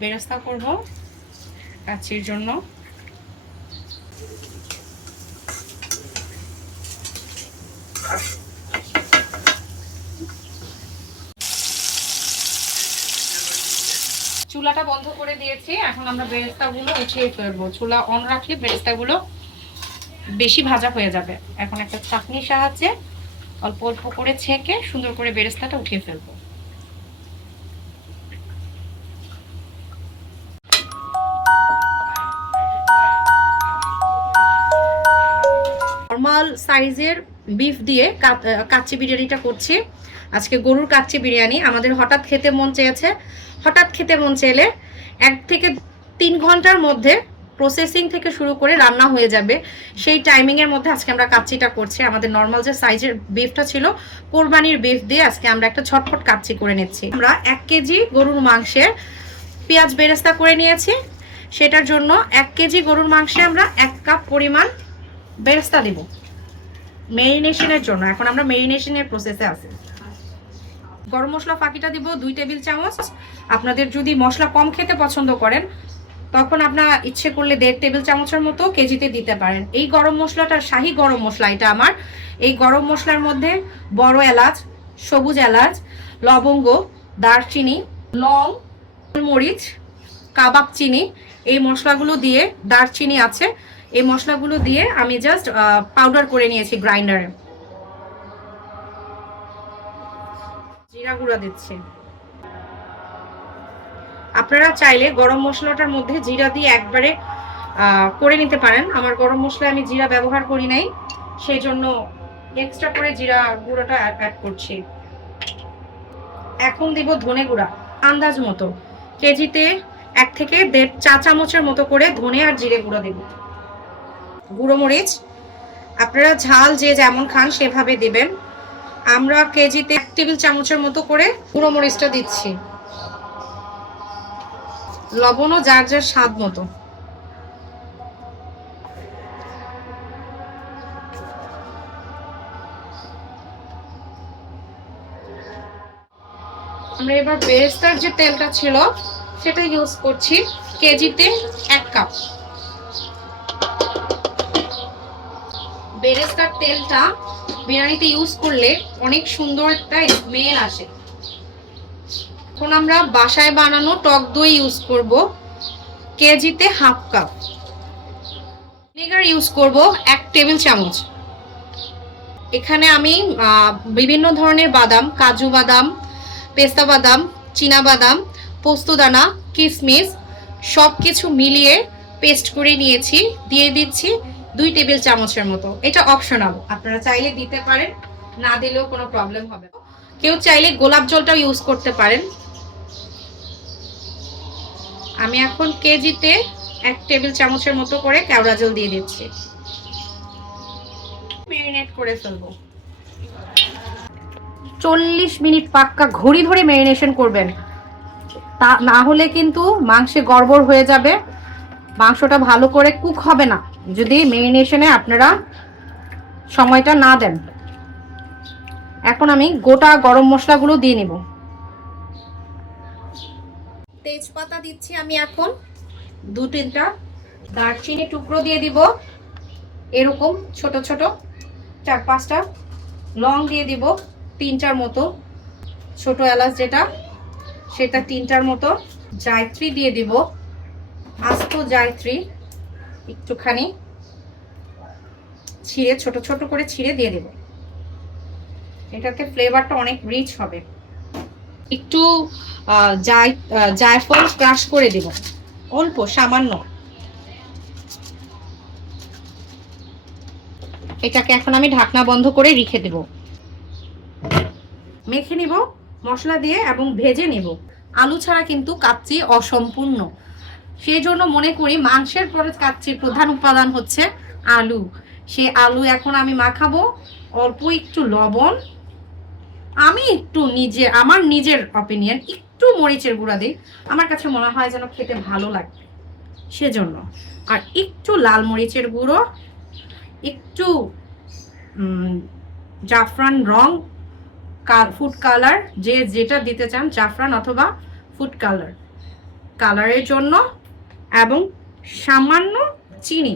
বেরেস্তা করব কাচ্চির জন্য। চুলাটা বন্ধ করে দিয়েছি, এখন আমরা বেরেস্তাগুলো উঠিয়ে ফেলব। চুলা অন রাখলে বেরেস্তাগুলো বেশি ভাজা হয়ে যাবে। এখন একটা চাটনির সাহায্যে অল্প অল্প করে ছেঁকে সুন্দর করে বেরেস্তাটা উঠিয়ে ফেলব। নর্মাল সাইজের বিফ দিয়ে কাচ্চি বিরিয়ানিটা করছি। আজকে গরুর কাচ্চি বিরিয়ানি, আমাদের হঠাৎ খেতে মন চেয়েছে। হঠাৎ খেতে মন চেলে এক থেকে তিন ঘণ্টার মধ্যে প্রসেসিং থেকে শুরু করে রান্না হয়ে যাবে। সেই টাইমিংয়ের মধ্যে আজকে আমরা কাচ্চিটা করছি। আমাদের নর্মাল যে সাইজের বিফটা ছিল, কোরবানির বিফ দিয়ে আজকে আমরা একটা ছটফট কাচ্চি করে নিচ্ছি। আমরা এক কেজি গরুর মাংসের পেঁয়াজ বেরেস্তা করে নিয়েছি। সেটার জন্য এক কেজি গরুর মাংসে আমরা এক কাপ পরিমাণ বেরেস্তা দেব। মেরিনেশনের জন্য। এখন আমরা মেরিনেশনের প্রসেসে আছি। গরম মশলা ফাঁকিটা দিব দুই টেবিল চামচ। আপনাদের যদি মশলা কম খেতে পছন্দ করেন, তখন আপনার ইচ্ছে করলে দেড় টেবিল চামচের মতো কেজিতে দিতে পারেন। এই গরম মশলাটা, শাহি গরম মশলা এটা আমার। এই গরম মশলার মধ্যে বড় এলাচ, সবুজ এলাচ, লবঙ্গ, দারচিনি, লং মরিচ কাবাব চিনি, এই মশলাগুলো দিয়ে দারচিনি আছে। এই মশলাগুলো দিয়ে আমি জাস্ট পাউডার করে নিয়েছি গ্রাইন্ডারে জিরা গুঁড়া দিচ্ছি। আপনারা চাইলে গরম মশলাটার মধ্যে জিরা দিয়ে একবারে করে নিতে পারেন। আমার গরম মশলায় আমি জিরা ব্যবহার করি নাই সেই জন্য এক্সট্রা করে জিরা গুঁড়োটা অ্যাড করছি। এখন দিব ধনে গুঁড়া, আন্দাজ মতো। কেজিতে এক থেকে দেড় চা চামচের মতো করে ধনে আর জিরে গুঁড়ো দেব। গুঁড়ো মরিচ। আপনারা ঝাল যে যেমন খান সেভাবে দেবেন। আমরা কেজিতে এক টেবিল চামচের মতো করে গুঁড়ো মরিচটা দিচ্ছি। লবণও যার যার স্বাদ মতো। আমরা এবার বেরেস্তার যে তেলটা ছিল, সেটা ইউজ করছি কেজিতে এক কাপ। বেরেস্তার তেলটা বিরিয়ানিতে ইউজ করলে অনেক সুন্দর একটা স্মেল আসে। এখন আমরা বাসায় বানানো টক দই ইউজ করব, কেজিতে হাফ কাপ ভিনেগার ইউজ করব, এক টেবিল চামচ। এখানে আমি বিভিন্ন ধরনের বাদাম, কাজু বাদাম, পেস্তা বাদাম, চীনা বাদাম পোস্তদানা কিশমিশ সব কিছু মিলিয়ে পেস্ট করে নিয়েছি, দিয়ে দিচ্ছি দুই টেবিল চামচের মতো। এটা অপশনাল আপনারা চাইলে দিতে পারেন, না দিলেও কোনো প্রবলেম হবে কেউ চাইলে গোলাপ জলটাও ইউজ করতে পারেন। আমি এখন কেজিতে এক টেবিল চামচের মতো করে কেওড়া জল দিয়ে দিচ্ছি। মেরিনেট করে ফেলব। চল্লিশ মিনিট পাক্কা ঘড়ি ধরে মেরিনেশন করবেন। তা না হলে কিন্তু মাংসে গড়বড় হয়ে যাবে। মাংসটা ভালো করে কুক হবে না। যদি মেরিনেশনে আপনারা সময়টা না দেন এখন আমি গোটা গরম মশলাগুলো দিয়ে নেব। তেজপাতা দিচ্ছি আমি এখন। দু তিনটা দারচিনি টুকরো দিয়ে দিব। এরকম ছোট ছোট চার পাঁচটা লং দিয়ে দিব তিনটার মতো। ছোট এলাচ যেটা সেটা তিনটার মতো। জায়ত্রী দিয়ে দিব। আস্ত জায়ত্রী। একটুখানি ছিঁড়ে, ছোট ছোট করে ছিঁড়ে দিয়ে দেব। এটাতে ফ্লেভারটা অনেক রিচ হবে। একটু জায়ফল ক্রাশ করে দেব। অল্প, সামান্য। এটাকে এখন আমি ঢাকনা বন্ধ করে রেখে দেব। মেখে নিব, মশলা দিয়ে এবং ভেজে নেব। আলু ছাড়া কিন্তু কাচ্চি অসম্পূর্ণ। সেই জন্য মনে করি মাংসের পরে কাচ্চির প্রধান উপাদান হচ্ছে আলু। সে আলু এখন আমি মাখাবো, অল্প একটু লবণ। আমি একটু নিজে, আমার নিজের অপিনিয়ন একটু মরিচের গুঁড়া দিই। আমার কাছে মনে হয় যেন খেতে ভালো লাগবে সেজন্য। আর একটু লাল মরিচের গুঁড়ো, একটু জাফরান রং ফুড কালার, যে যেটা দিতে চান জাফরান অথবা ফুড কালার। কালারের জন্য এবং সামান্য চিনি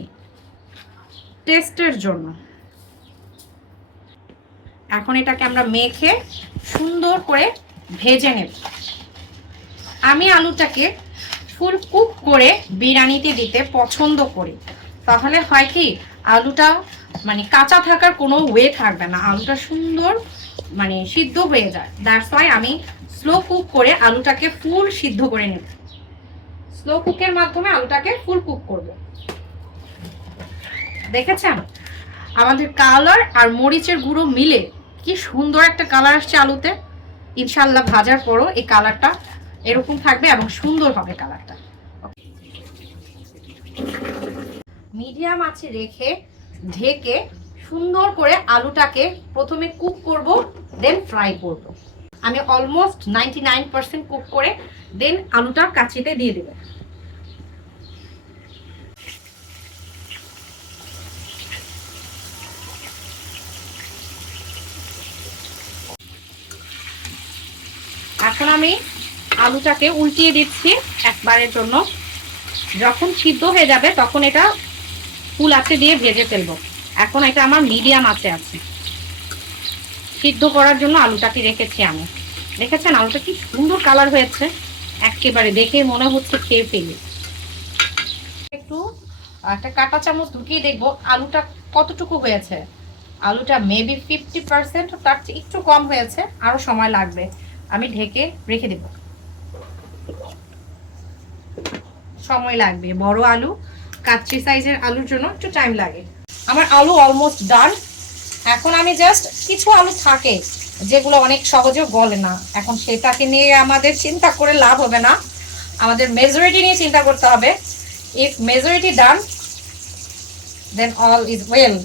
টেস্টের জন্য। এখন এটাকে আমরা মেখে সুন্দর করে ভেজে নেব। আমি আলুটাকে ফুল কুক করে বিরিয়ানিতে দিতে পছন্দ করি। তাহলে হয় কি, আলুটা মানে কাঁচা থাকার কোনো ওয়ে থাকবে না। আলুটা সুন্দর মানে সিদ্ধ হয়ে যায়। দ্যাটস ওয়াই আমি স্লো কুক করে আলুটাকে ফুল সিদ্ধ করে নেব। স্লো কুকের মাধ্যমে আলুটাকে ফুল কুক করব। দেখেছেন? আমাদের কালার আর মরিচের গুঁড়ো মিলে কি সুন্দর একটা কালার আসছে আলুতে। ইনশাল্লাহ ভাজার পরও এই কালারটা এরকম থাকবে এবং সুন্দর হবে কালারটা। মিডিয়াম আছে রেখে ঢেকে সুন্দর করে আলুটাকে প্রথমে কুক করব দেন ফ্রাই করব। আমি almost ninety nine percent cook করে দেন আলুটা কাচিতে দিয়ে দেবো এখন আমি আলুটাকে উল্টিয়ে দিচ্ছি একবারের জন্য। যখন সিদ্ধ হয়ে যাবে তখন এটা ফুল আছে দিয়ে ভেজে ফেলব। এখন এটা আমার মিডিয়াম আছে আছে। সিদ্ধ করার জন্য আলুটাকে রেখেছি আমি। দেখেছেন আলুটা কি সুন্দর কালার হয়েছে? একেবারে দেখে মনে হচ্ছে খেয়ে ফেলি। একটু একটা কাঁটা চামচ ঢুকিয়ে দেখব আলুটা কতটুকু হয়েছে। আলুটা মেবি ফিফটি পার্সেন্ট তার একটু কম হয়েছে, আরও সময় লাগবে। আমি ঢেকে রেখে দেব। সময় লাগবে। বড় আলু, কাচ্চি সাইজের আলুর জন্য একটু টাইম লাগে। আমার আলু অলমোস্ট ডান এখন আমি জাস্ট কিছু আলু থাকে, যেগুলো অনেক সহজে গলে না। এখন সেটাকে নিয়ে আমাদের চিন্তা করে লাভ হবে না। আমাদের মেজরিটি নিয়ে চিন্তা করতে হবে। If majority done then all is well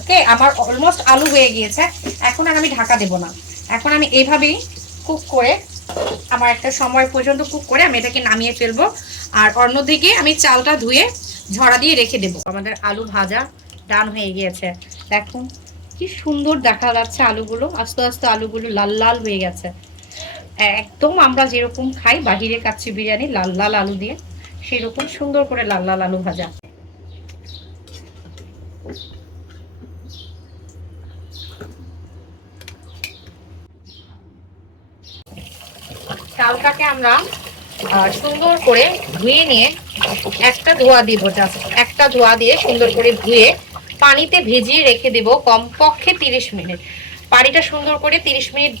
okay আমার অলমোস্ট আলু হয়ে গিয়েছে। এখন আর আমি ঢাকা দেব না। এখন আমি এইভাবেই কুক করে আমার একটা সময় পর্যন্ত কুক করে আমি এটাকে নামিয়ে ফেলব। আর অন্যদিকে আমি চালটা ধুয়ে ঝরা দিয়ে রেখে দেবো। আমাদের আলু ভাজা ডান হয়ে গিয়েছে। দেখুন, কি সুন্দর দেখা যাচ্ছে আলুগুলো। আস্তে আস্তে আলুগুলো লাল লাল হয়ে গেছে। একদম আমরা যেরকম খাই, বাহিরে কাচ্ছি বিরিয়ানি লাল লাল আলু দিয়ে সেই রকম সুন্দর করে লাল লাল আলু ভাজা। চালটাকে আমরা সুন্দর করে ধুয়ে নিয়ে একটা ধোয়া দিব জাস্ট একটা ধোয়া দিয়ে সুন্দর করে ধুয়ে পানিতে ভিজিয়ে রেখে দেব কমপক্ষে তিরিশ মিনিট। পানিটা সুন্দর করে তিরিশ মিনিট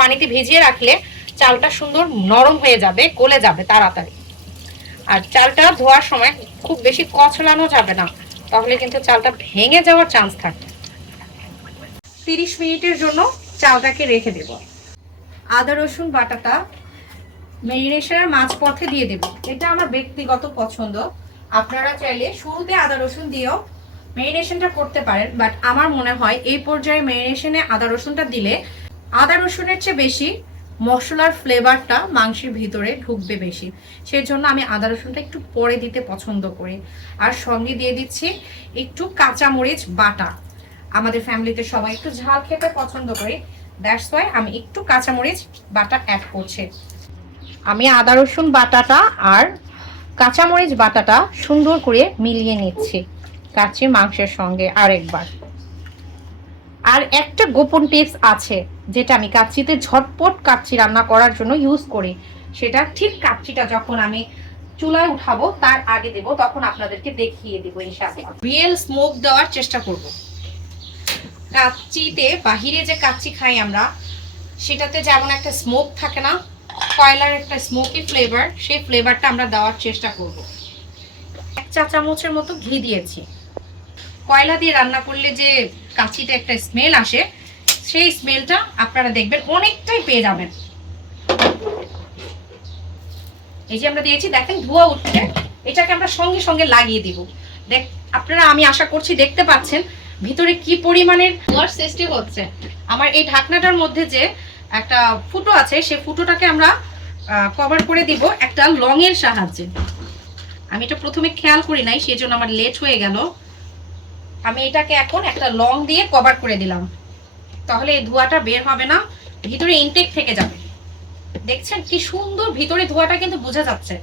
পানিতে ভিজিয়ে রাখলে চালটা সুন্দর নরম হয়ে যাবে, গলে যাবে তাড়াতাড়ি। আর চালটা ধোয়ার সময় খুব বেশি কচলানো যাবে না, তাহলে কিন্তু চালটা ভেঙে যাওয়ার চান্স থাকে তিরিশ মিনিটের জন্য চালটাকে রেখে দেব। আদা রসুন বাটাটা মেরিনেশনের মাঝ পথে দিয়ে দেব। এটা আমার ব্যক্তিগত পছন্দ। আপনারা চাইলে শুরুতে আদা রসুন দিয়েও মেরিনেশনটা করতে পারেন, বাট আমার মনে হয় এই পর্যায়ে মেরিনেশনে আদা রসুনটা দিলে আদা রসুনের চেয়ে বেশি মশলার ফ্লেভারটা মাংসের ভিতরে ঢুকবে বেশি। সেই জন্য আমি আদা রসুনটা একটু পরে দিতে পছন্দ করি। আর সঙ্গে দিয়ে দিচ্ছি একটু কাঁচামরিচ বাটা। আমাদের ফ্যামিলিতে সবাই একটু ঝাল খেতে পছন্দ করি। দ্যাটস ওয়াই আমি একটু কাঁচামরিচ বাটা অ্যাড করছি। আমি আদা, রসুন বাটাটা আর কাঁচামরিচ বাটাটা সুন্দর করে মিলিয়ে নিচ্ছি কাচ্চি মাংসের সঙ্গে আরেকবার। আর একটা গোপন টিপস আছে যেটা আমি কাচ্চিতে ঝটপট কাচ্চি রান্না করার জন্য ইউজ করি। সেটা ঠিক কাচ্চিটা যখন আমি চুলায় উঠাবো, তার আগে দেব, তখন আপনাদেরকে দেখিয়ে দেবো ইনশাআল্লাহ। রিয়েল স্মোক দেওয়ার চেষ্টা করব। কাচ্চিতে বাহিরে যে কাচ্চি খাই আমরা, সেটাতে যেমন একটা স্মোক থাকে না কয়লার একটা স্মোকি ফ্লেভার সেই ফ্লেভারটা আমরা দেওয়ার চেষ্টা করব। এক চা চামচের মতো ঘি দিয়েছি। কয়লা দিয়ে রান্না করলে যে কাচিতে একটা স্মেল আসে, সেই স্মেলটা আপনারা দেখবেন অনেকটাই পেয়ে যাবেন। এই যে আমরা দিয়েছি, দেখেন ধোয়া উঠছে, এটাকে আমরা সঙ্গে সঙ্গে লাগিয়ে দিব। দেখ, আপনারা, আমি আশা করছি দেখতে পাচ্ছেন ভিতরে কি পরিমাণের ধোয়ার সৃষ্টি হচ্ছে। আমার এই ঢাকনাটার মধ্যে যে একটা ফুটো আছে, সেই ফুটোটাকে আমরা কভার করে দিব একটা লংয়ের সাহায্যে। আমি এটা প্রথমে খেয়াল করি নাই, সেই জন্য আমার লেট হয়ে গেল। আমি এটাকে এখন একটা লং দিয়ে কভার করে দিলাম। তাহলে এই ধোয়াটা বের হবে না, ভিতরে ইনটেক থেকে যাবে। দেখছেন কি সুন্দর ভিতরে ধোয়াটা কিন্তু বোঝা যাচ্ছে।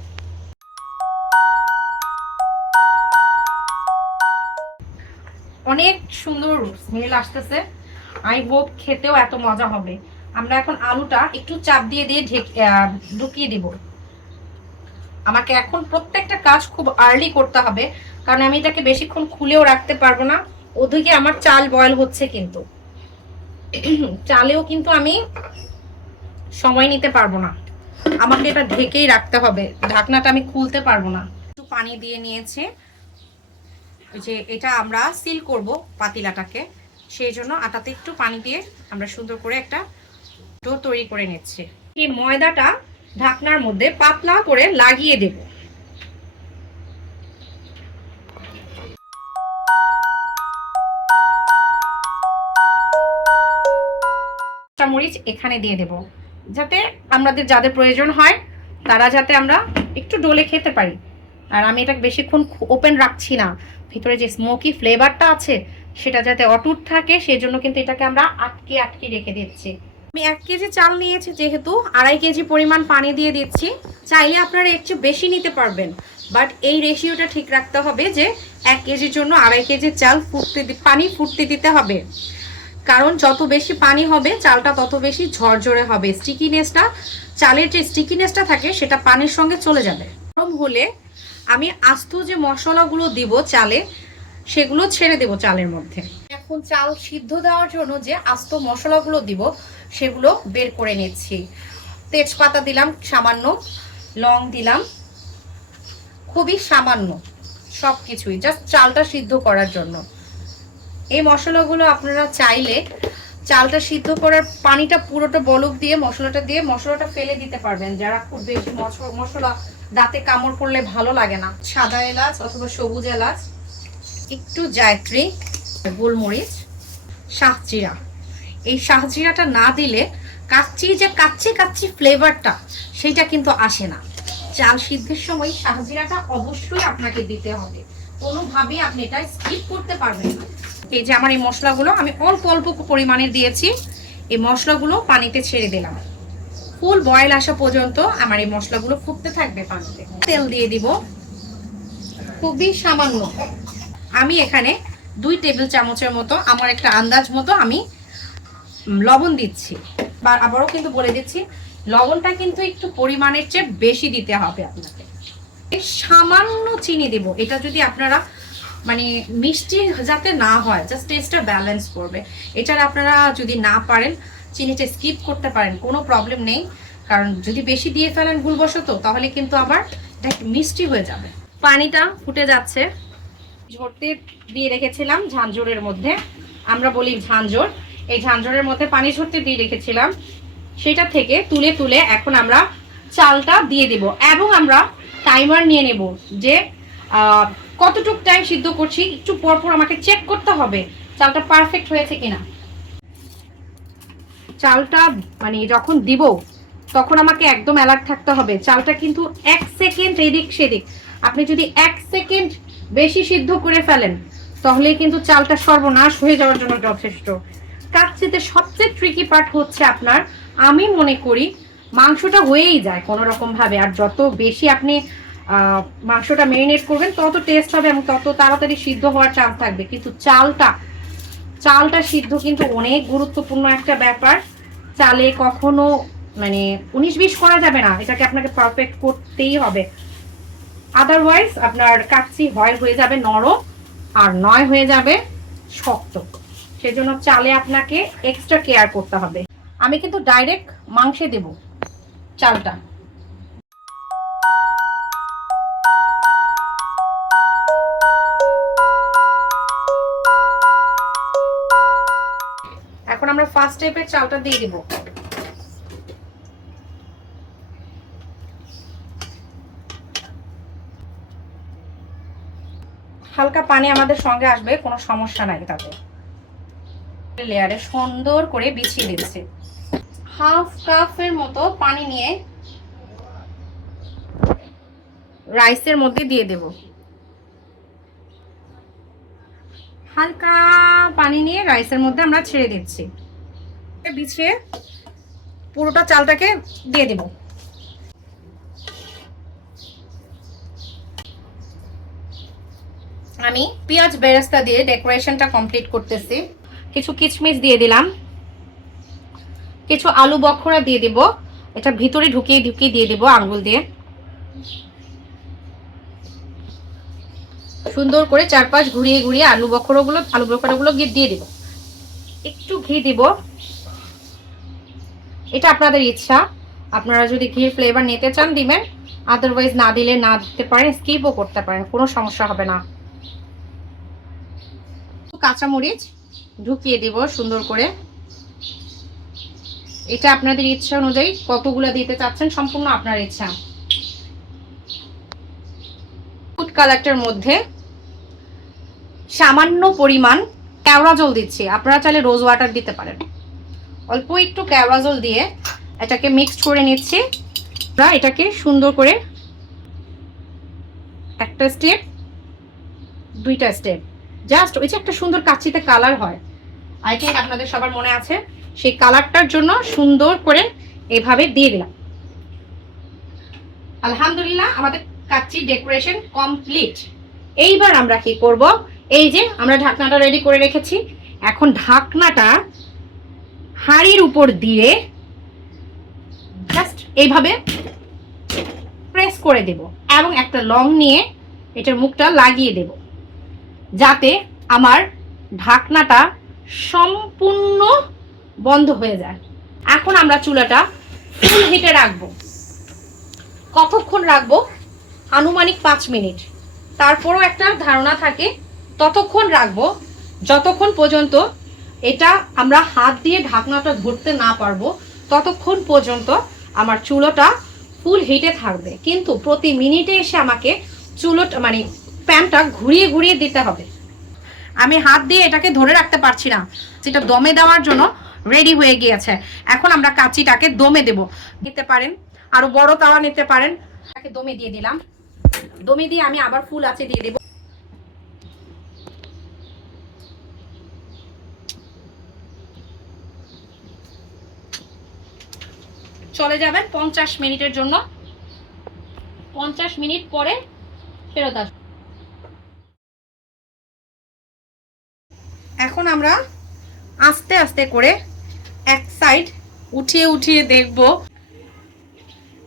অনেক সুন্দর স্মেল আসতেছে। আই হোপ খেতেও এত মজা হবে। আমরা এখন আলুটা একটু চাপ দিয়ে দিয়ে ঢেকে ঢুকিয়ে দিব। আমাকে এখন প্রত্যেকটা কাজ খুব আর্লি করতে হবে, কারণ আমি এটাকে বেশিক্ষণ খুলেও রাখতে পারব না। ওদিকে আমার চাল বয়ল হচ্ছে কিন্তু। চালেও কিন্তু আমি সময় নিতে পারব না। আমাকে এটা ঢেকেই রাখতে হবে। ঢাকনাটা আমি খুলতে পারব না। একটু পানি দিয়ে নিয়েছে। যে এটা আমরা সিল করব পাতিলাটাকে। সেই জন্য আটাতে একটু পানি দিয়ে আমরা সুন্দর করে একটা ডো তৈরি করে নিচ্ছে। এই ময়দাটা ঢাকনার মধ্যে পাতলা করে লাগিয়ে দেব। মরিচ এখানে দিয়ে দেব। যাতে আমাদের যাদের প্রয়োজন হয়, তারা যাতে আমরা একটু ডোলে খেতে পারি। আর আমি এটা বেশিক্ষণ ওপেন রাখছি না। ভিতরে যে স্মোকি ফ্লেভারটা আছে, সেটা যাতে অটুট থাকে সেই জন্য কিন্তু এটাকে আমরা আটকে আটকে রেখে দিচ্ছি। আমি এক কেজি চাল নিয়েছি যেহেতু আড়াই কেজি পরিমাণ পানি দিয়ে দিচ্ছি। চাইলে আপনারা চেয়ে বেশি নিতে পারবেন। বাট এই রেশিওটা ঠিক রাখতে হবে যে এক কেজির জন্য আড়াই কেজি চাল ফুটতে পানি ফুটতে দিতে হবে। কারণ যত বেশি পানি হবে, চালটা তত বেশি ঝরঝরে হবে। স্টিকিনেসটা, চালের যে স্টিকিনেসটা থাকে, সেটা পানির সঙ্গে চলে যাবে। গরম হলে আমি আস্ত যে মশলাগুলো দিব চালে, সেগুলো ছেড়ে দেব চালের মধ্যে। এখন চাল সিদ্ধ দেওয়ার জন্য যে আস্ত মশলাগুলো দিব সেগুলো বের করে নিচ্ছি। তেজপাতা দিলাম, সামান্য। লং দিলাম। খুবই সামান্য সব কিছুই জাস্ট চালটা সিদ্ধ করার জন্য। এই মশলাগুলো আপনারা চাইলে চালটা সিদ্ধ করার পানিটা পুরোটা বলক দিয়ে, মশলাটা দিয়ে মশলাটা ফেলে দিতে পারবেন। যারা খুব বেশি মশ- মশলা দাঁতে কামড় করলে ভালো লাগে না। সাদা এলাচ অথবা সবুজ এলাচ, একটু জায়ত্রী, গোলমরিচ শাহজিরা এই শাহজিরাটা না দিলে কাচ্চি যে কাচ্চি কাচ্চি ফ্লেভারটা সেটা কিন্তু আসে না। চাল সিদ্ধের সময় শাহজিরাটা অবশ্যই আপনাকে দিতে হবে। কোনোভাবেই আপনি এটা স্কিপ করতে পারবেন না। এই যে আমার এই মশলাগুলো, আমি অল্প অল্প পরিমাণে দিয়েছি। এই মশলাগুলো পানিতে ছেড়ে দিলাম। ফুল বয়েল আসা পর্যন্ত আমার এই মশলাগুলো ফুটতে থাকবে পানিতে। তেল দিয়ে দিব। খুবই সামান্য। আমি এখানে দুই টেবিল চামচের মতো, আমার একটা আন্দাজ মতো আমি লবণ দিচ্ছি। বা আবারও কিন্তু বলে দিচ্ছি, লবণটা কিন্তু একটু পরিমাণের চেয়ে বেশি দিতে হবে আপনাকে। সামান্য চিনি দেব, এটা যদি আপনারা মানে মিষ্টি যাতে না হয় জাস্ট টেস্টটা ব্যালেন্স করবে। এছাড়া আপনারা যদি না পারেন, চিনিটা স্কিপ করতে পারেন, কোনো প্রবলেম নেই। কারণ যদি বেশি দিয়ে ফেলেন ভুলবশত, তাহলে কিন্তু আবার এটা মিষ্টি হয়ে যাবে। পানিটা ফুটে যাচ্ছে। ঝরতে দিয়ে রেখেছিলাম ঝাঁঝরের মধ্যে। আমরা বলি ঝাঁঝর। এই ঝাঁঝরের মধ্যে পানি ঝরতে দিয়ে রেখেছিলাম। সেটা থেকে তুলে তুলে এখন আমরা চালটা দিয়ে দেব এবং আমরা টাইমার নিয়ে নেব যে কতটুক টাইম সিদ্ধ করছি। একটু পর পর আমাকে চেক করতে হবে চালটা পারফেক্ট হয়েছে কিনা। চালটা মানে যখন দিব, তখন আমাকে একদম অ্যালার্ট থাকতে হবে। চালটা কিন্তু এক সেকেন্ড এদিক সেদিক। আপনি যদি এক সেকেন্ড বেশি সিদ্ধ করে ফেলেন তাহলে কিন্তু চালটা সর্বনাশ হয়ে যাওয়ার জন্য যথেষ্ট। কাচ্চিতে সবচেয়ে ট্রিকি পার্ট হচ্ছে আপনার, আমি মনে করি মাংসটা হয়েই যায় কোনো রকম ভাবে আর যত বেশি আপনি মাংসটা মেরিনেট করবেন, তত টেস্ট হবে এবং তত তাড়াতাড়ি সিদ্ধ হওয়ার চান্স থাকবে। কিন্তু চালটা চালটা সিদ্ধ কিন্তু অনেক গুরুত্বপূর্ণ একটা ব্যাপার। চালে কখনো মানে উনিশ বিশ করা যাবে না, এটাকে আপনাকে পারফেক্ট করতেই হবে। আদারওয়াইজ আপনার কাচ্চি হয়, হয়ে যাবে নরম, আর নয় হয়ে যাবে শক্ত। সেজন্য চালে আপনাকে এক্সট্রা কেয়ার করতে হবে। আমি কিন্তু ডাইরেক্ট মাংসে দেব চালটা। এখন আমরা ফার্স্ট স্টেপের চালটা দিয়ে দেব। হালকা পানি আমাদের সঙ্গে আসবে, কোনো সমস্যা নাই তাতে। লেয়ারে সুন্দর করে বিছিয়ে দিচ্ছি। হাফ কাপের মতো পানি নিয়ে রাইসের মধ্যে দিয়ে দেব। হালকা পানি নিয়ে রাইসের মধ্যে আমরা ছেড়ে দিচ্ছি। বিছিয়ে পুরোটা চালটাকে দিয়ে দেব। আমি পেঁয়াজ বেরেস্তা দিয়ে ডেকোরেশনটা কমপ্লিট করতেছি। কিছু কিচমিচ দিয়ে দিলাম। কিছু আলু বখরা দিয়ে দিব। এটা ভিতরে ঢুকিয়ে ঢুকিয়ে দিয়ে দিব আঙ্গুল দিয়ে। সুন্দর করে চারপাশ ঘুরিয়ে ঘুরিয়ে আলু বখরাগুলো আলু বখরাগুলো দিয়ে দিব। একটু ঘি দিব। এটা আপনাদের ইচ্ছা। আপনারা যদি ঘির ফ্লেভার নিতে চান দিবেন। আদারওয়াইজ না দিলে না দিতে পারেন স্কিপও করতে পারেন। কোনো সমস্যা হবে না। কাঁচামরিচ ঢুকিয়ে দিব সুন্দর করে। এটা আপনাদের ইচ্ছা অনুযায়ী কতগুলো দিতে চাচ্ছেন, সম্পূর্ণ আপনার ইচ্ছা। ফুড কালারটার মধ্যে সামান্য পরিমাণ কেওড়া জল দিচ্ছি। আপনারা চাইলে রোজ ওয়াটার দিতে পারেন। অল্প একটু কেওড়া জল দিয়ে এটাকে মিক্সড করে নিচ্ছি। আমরা এটাকে সুন্দর করে একটা স্টেপ দুইটা স্টেপ জাস্ট ওই যে একটা সুন্দর কাচিতে কালার হয়। আই থিঙ্ক আপনাদের সবার মনে আছে, সেই কালারটার জন্য সুন্দর করে এভাবে দিয়ে দিলাম। আলহামদুলিল্লাহ, আমাদের কাচ্চি ডেকোরেশন কমপ্লিট। এইবার আমরা কি করব? এই যে আমরা ঢাকনাটা রেডি করে রেখেছি। এখন ঢাকনাটা হাঁড়ির উপর দিয়ে জাস্ট এইভাবে প্রেস করে দেব এবং একটা লং নিয়ে এটার মুখটা লাগিয়ে দেব। যাতে আমার ঢাকনাটা সম্পূর্ণ বন্ধ হয়ে যায়। এখন আমরা চুলাটা ফুল হিটে রাখব। কতক্ষণ রাখব? আনুমানিক পাঁচ মিনিট। তারপরও একটা ধারণা থাকে, ততক্ষণ রাখব, যতক্ষণ পর্যন্ত এটা আমরা হাত দিয়ে ঢাকনাটা ধরতে না পারব, ততক্ষণ পর্যন্ত আমার চুলোটা ফুল হিটে থাকবে। কিন্তু প্রতি মিনিটে এসে আমাকে চুলোটা মানে প্যানটা ঘুরিয়ে ঘুরিয়ে দিতে হবে। আমি হাত দিয়ে এটাকে ধরে রাখতে পারছি না। যেটা দমে দেওয়ার জন্য রেডি হয়ে গিয়েছে। এখন আমরা কাচিটাকে দমে দেব। নিতে পারেন। আরও বড় তাওয়া নিতে পারেন। তাকে দমে দিয়ে দিলাম। দমে দিয়ে আমি আবার ফুল আছে দিয়ে দেব। চলে যাবেন পঞ্চাশ মিনিটের জন্য। পঞ্চাশ মিনিট পরে ফেরত আসবেন এখন আমরা আস্তে আস্তে করে এক সাইড উঠিয়ে উঠিয়ে দেখব।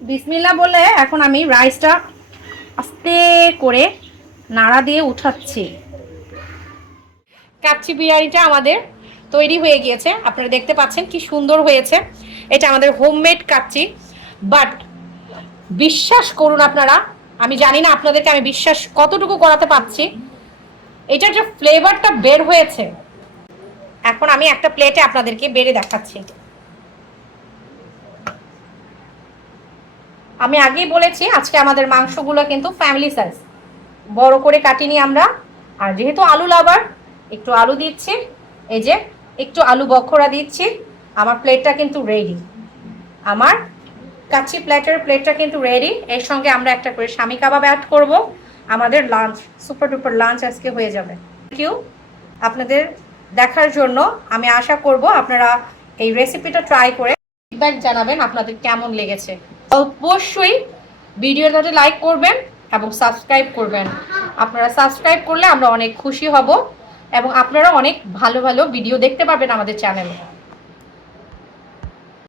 বিসমিল্লা বলে এখন আমি রাইসটা আস্তে করে নাড়া দিয়ে উঠাচ্ছি। কাচ্চি বিরিয়ানিটা আমাদের তৈরি হয়ে গিয়েছে। আপনারা দেখতে পাচ্ছেন কি সুন্দর হয়েছে। এটা আমাদের হোমমেড কাচ্চি। বাট বিশ্বাস করুন আপনারা, আমি জানি না আপনাদেরকে আমি বিশ্বাস কতটুকু করাতে পারছি। এটার যে ফ্লেভারটা বের হয়েছে এখন আমি একটা প্লেটে আপনাদেরকে বেড়ে দেখাচ্ছি। আমি আগেই বলেছি, আজকে আমাদের মাংসগুলো কিন্তু ফ্যামিলি সাইজ বড় করে কাটিনি আমরা। আর যেহেতু আলু লাভার একটু আলু দিচ্ছি। এই যে, একটু আলু বখরা দিচ্ছি। আমার প্লেটটা কিন্তু রেডি আমার কাচ্চি প্লেটের প্লেটটা কিন্তু রেডি এর সঙ্গে আমরা একটা করে স্বামী কাবাব অ্যাড করব। আমাদের লাঞ্চ সুপার ডুপার লাঞ্চ আজকে হয়ে যাবে। থ্যাংক ইউ আপনাদের দেখার জন্য আমি আশা করব আপনারা এই রেসিপিটা ট্রাই করে ফিডব্যাক জানাবেন আপনাদের কেমন লেগেছে। অবশ্যই ভিডিওটাতে লাইক করবেন এবং সাবস্ক্রাইব করবেন। আপনারা সাবস্ক্রাইব করলে আমরা অনেক খুশি হব এবং আপনারা অনেক ভালো ভালো ভিডিও দেখতে পাবেন আমাদের চ্যানেলে